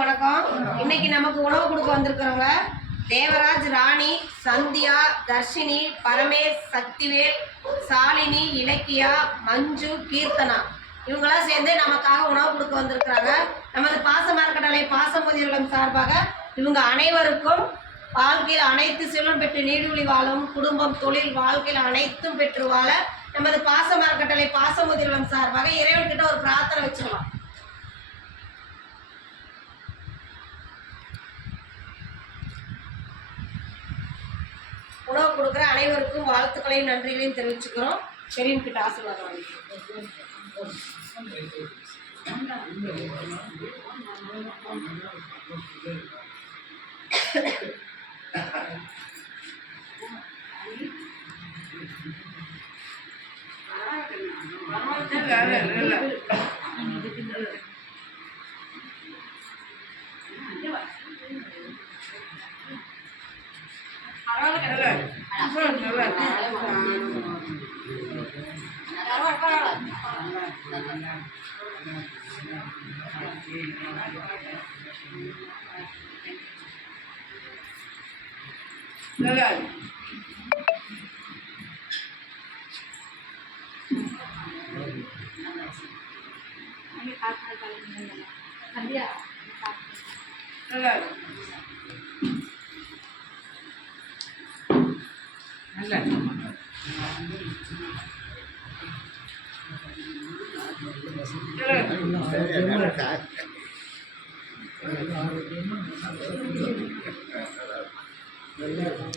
வணக்கம். இன்னைக்கு நமக்கு உணவு கொடுக்க வந்திருக்கிறவங்க தேவராஜ், ராணி, சந்தியா, தர்ஷினி, பரமேஷ், சக்திவேல், சாலினி, இலக்கியா, மஞ்சு, கீர்த்தனா இவங்களாம் சேர்ந்து நமக்காக உணவு கொடுக்க வந்திருக்கிறாங்க. நமது பாசமரக்கட்டளை பாசமுதியர்களும் சார்பாக இவங்க அனைவருக்கும் வாழ்க்கையில் அனைத்து செல்வம் பெற்று நீடுழி வாழும், குடும்பம், தொழில், வாழ்க்கையில் அனைத்தும் பெற்று வாழ நமது பாசமரக்கட்டளை பாசமுதியர்களும் சார்பாக இறைவன்கிட்ட ஒரு பிரார்த்தனை வச்சுக்கலாம். உணவு கொடுக்குற அனைவருக்கும் வாழ்த்துக்களையும் நன்றிகளையும் தெரிவிச்சுக்கிறோம். பெரியவங்க கிட்ட ஆசீர்வாதம் வாங்கிக்கிறோம்.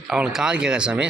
அவங்களுக்கு காது கேட்க சாமி.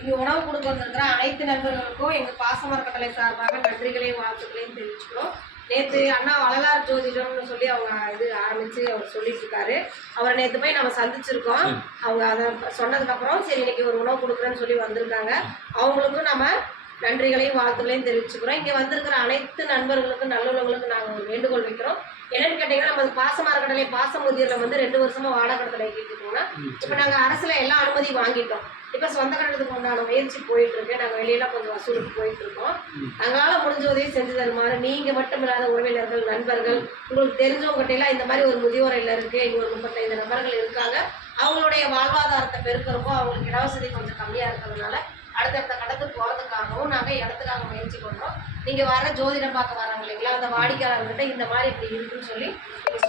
இங்கே உணவு கொடுக்க வந்திருக்கிற அனைத்து நண்பர்களுக்கும் எங்கள் பாசமரக்கட்டளை சார்பாக நன்றிகளையும் வாழ்த்துக்களையும் தெரிவிச்சுக்கிறோம். நேற்று அண்ணா வள்ளலார் ஜோதிடம்னு சொல்லி அவங்க இது ஆரம்பித்து அவர் சொல்லிட்டு இருக்காரு. அவரை நேற்று போய் நம்ம சந்திச்சிருக்கோம். அவங்க அதை சொன்னதுக்கப்புறம் சரி இன்னைக்கு ஒரு உணவு கொடுக்குறேன்னு சொல்லி வந்திருக்காங்க. அவங்களுக்கும் நம்ம நன்றிகளையும் வாழ்த்துக்களையும் தெரிவிச்சுக்கிறோம். இங்கே வந்திருக்கிற அனைத்து நண்பர்களுக்கும் நல்லுள்ளவங்களுக்கும் நாங்கள் ஒரு வேண்டுகோள் வைக்கிறோம். என்னன்னு கேட்டீங்கன்னா, நம்ம பாசமரக்கட்டளை பாசமுதியரில் வந்து 2 வருஷமா வாடகை கடத்தலை கேட்டுருக்கோம்னா, இப்போ நாங்கள் அரசில் எல்லா அனுமதி வாங்கிட்டோம். இப்போ சொந்த கட்டணத்துக்கு உண்டான முயற்சி போயிட்டு இருக்கு. நாங்கள் வெளியெல்லாம் கொஞ்சம் வசூலுக்கு போயிட்டு இருக்கோம். எங்களால் முடிஞ்ச உதவி செஞ்சு தருமாறு நீங்கள் மட்டும் இல்லாத உறவினர்கள், நண்பர்கள், உங்களுக்கு தெரிஞ்சவங்ககிட்ட இந்த மாதிரி ஒரு முதியோர் இல்லம் இருக்குது, இங்கே ஒரு 35 நபர்கள் இருக்காங்க, அவங்களுடைய வாழ்வாதாரத்தை பெருக்கிறப்போ அவங்களுக்கு இடவசதி கொஞ்சம் கம்மியாக இருக்கிறதுனால அடுத்தடுத்த கடத்துக்கு போகிறதுக்காகவும் நாங்கள் இடத்துக்காக முயற்சி பண்ணுறோம். நீங்கள் வர ஜோதிடம் பார்க்க வராங்க இல்லைங்களா, அந்த வாடிக்கையாளர்கிட்ட இந்த மாதிரி இப்படி இருக்குன்னு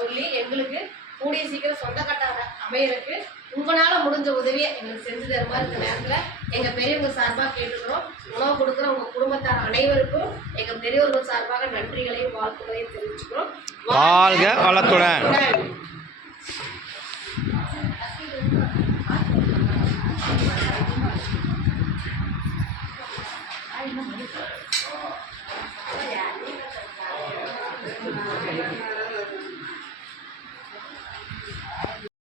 சொல்லி எங்களுக்கு கூடிய சீக்கிரம் சொந்த கட்டாக அமையறதுக்கு உங்களால் முடிஞ்ச உதவியை எங்களுக்கு செஞ்சு தர மாதிரி இந்த நேரத்தில் எங்கள் பெரியவங்க சார்பாக கேட்டுக்கிறோம். உணவு கொடுக்குற உங்கள் குடும்பத்தார் அனைவருக்கும் எங்கள் பெரியவர்கள் சார்பாக நன்றிகளையும் வாழ்த்துக்களையும் தெரிவிச்சுக்கிறோம். வாழ்க வளத்துடன்.